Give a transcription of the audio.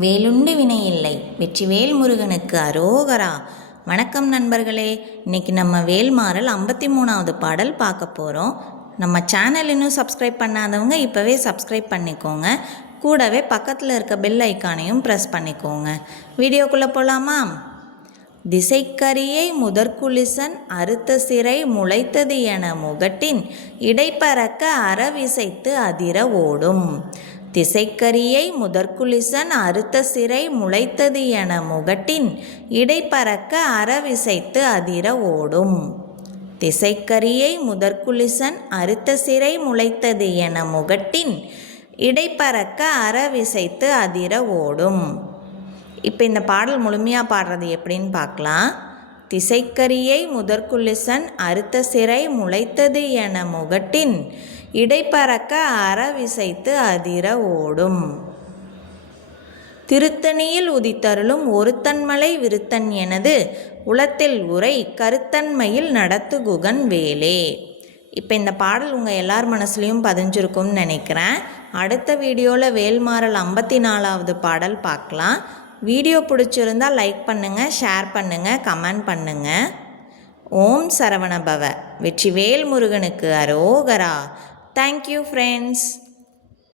வேலுண்டு வினை இல்லை. வெற்றிவேல் முருகனுக்கு அரோகரா. வணக்கம் நண்பர்களே. இன்றைக்கி நம்ம வேல்மாறல் 53வது பாடல் பார்க்க போகிறோம். நம்ம சேனல் இன்னும் சப்ஸ்கிரைப் பண்ணாதவங்க இப்போவே சப்ஸ்கிரைப் பண்ணிக்கோங்க. கூடவே பக்கத்தில் இருக்க பெல் ஐக்கானையும் ப்ரெஸ் பண்ணிக்கோங்க. வீடியோக்குள்ளே போகலாமா? திசைக்கரியை முதற்குலிசன் அறுத்த சிறை முளைத்தது என முகட்டின் இடைப்பறக்க அறவிசைத்து அதிர ஓடும். திசைக்கரியை முதற்குலிசன் அறுத்த சிறை முளைத்தது என முகட்டின் இடைப்பறக்க அறவிசைத்து அதிர ஓடும். திசைக்கரியை முதற்குலிசன் அறுத்த சிறை முளைத்தது என முகட்டின் இடைப்பறக்க அறவிசைத்து அதிர ஓடும். இப்போ இந்த பாடல் முழுமையாக பாடுறது எப்படின்னு பார்க்கலாம். திசைக்கரியை முதற்குலிசன் அறுத்த சிறை முளைத்தது என முகட்டின் இடைப்பறக்க அறவிசைத்து அதிர ஓடும். திருத்தணியில் உதித்தருளும் ஒருத்தன்மலை விருத்தன் எனது உளத்தில் உரை கருத்தன்மையில் நடத்து குகன் வேலே. இப்போ இந்த பாடல் உங்கள் எல்லார் மனசுலையும் பதிஞ்சிருக்கும்னு நினைக்கிறேன். அடுத்த வீடியோவில் வேல்மாறல் 54வது பாடல் பார்க்கலாம். வீடியோ பிடிச்சிருந்தால் லைக் பண்ணுங்கள், ஷேர் பண்ணுங்கள், கமெண்ட் பண்ணுங்கள். ஓம் சரவணபவ. வெற்றிவேல் முருகனுக்கு அரோகரா. Thank you friends.